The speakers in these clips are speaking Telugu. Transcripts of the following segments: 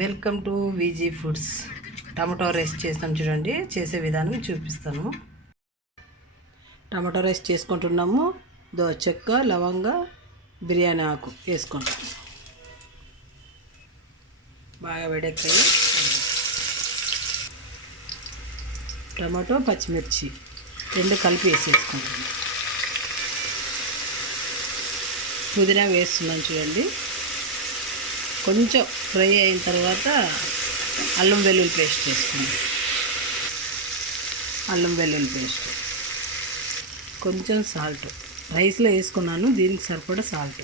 Welcome to Viji Foods. Tomato rice చేస్తాం చూడండి. చేసే విధానం చూపిస్తాను. టమాటో రైస్ చేసుకుంటున్నాము. చెక్క, లవంగ, బిర్యానీ ఆకు వేసుకుంటాం. బాగా వేడెక్కాయి. టమాటో, పచ్చిమిర్చి రెండు కలిపి వేసేసుకుంటాం. పుదీనా వేస్తున్నాం చూడండి. కొంచెం ఫ్రై అయిన తర్వాత అల్లం వెల్లుల్లి పేస్ట్ వేసుకుందాం. అల్లం వెల్లుల్లి పేస్ట్, కొంచెం సాల్ట్. రైస్లో వేసుకున్నాను, దీనికి సరిపడా సాల్ట్.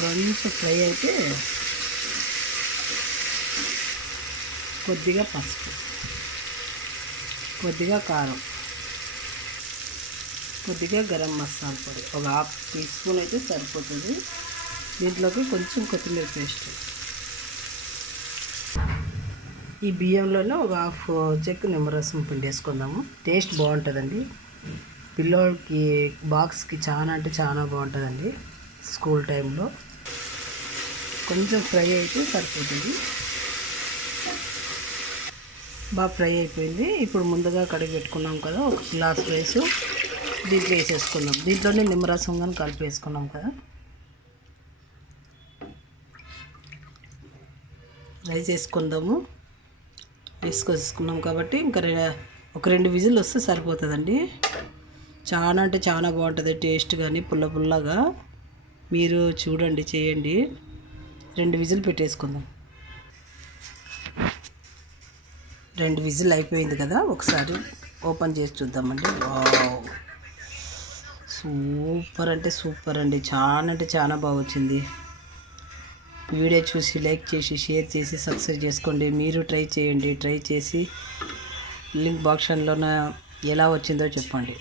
కొంచెం ఫ్రై అయితే కొద్దిగా పసుపు, కొద్దిగా కారం, కొద్దిగా గరం మసాలా పొడి, ఒక 1/2 టీ స్పూన్ అయితే సరిపోతుంది. దీంట్లోకి కొంచెం కొత్తిమీర పేస్ట్. ఈ బియ్యంలోనే ఒక 1/2 చెక్క నిమ్మరసం పిండి వేసుకుందాము. టేస్ట్ బాగుంటుందండి. పిల్లోడికి బాక్స్కి చాలా అంటే చాలా బాగుంటుందండి స్కూల్ టైంలో. కొంచెం ఫ్రై అయితే సరిపోతుంది. బాగా ఫ్రై అయిపోయింది. ఇప్పుడు ముందుగా కడిగి పెట్టుకున్నాం కదా, ఒక గ్లాస్ రైస్ దీంట్లో వేసేసుకుందాం. దీంట్లోనే నిమ్మరసం కానీ కలిపి వేసుకున్నాం కదా. రైస్ వేసుకుందాము. వేసుకొసుకున్నాం కాబట్టి ఇంకా ఒక 2 విజిల్ వస్తే సరిపోతుందండి. చాలా అంటే చాలా బాగుంటుంది టేస్ట్. కానీ పుల్లగా మీరు చూడండి, చేయండి. 2 విజిల్ పెట్టేసుకుందాం. 2 విజిల్ అయిపోయింది కదా, ఒకసారి ఓపెన్ చేసి చూద్దామండి. సూపర్ అంటే సూపర్ అండి. చాలా అంటే చాలా బాగా వచ్చింది. వీడియో చూసి లైక్ చేసి, షేర్ చేసి, సబ్స్క్రైబ్ చేసుకోండి. మీరు ట్రై చేయండి. ట్రై చేసి లింక్ బాక్స్లో ఎలా వచ్చిందో చెప్పండి.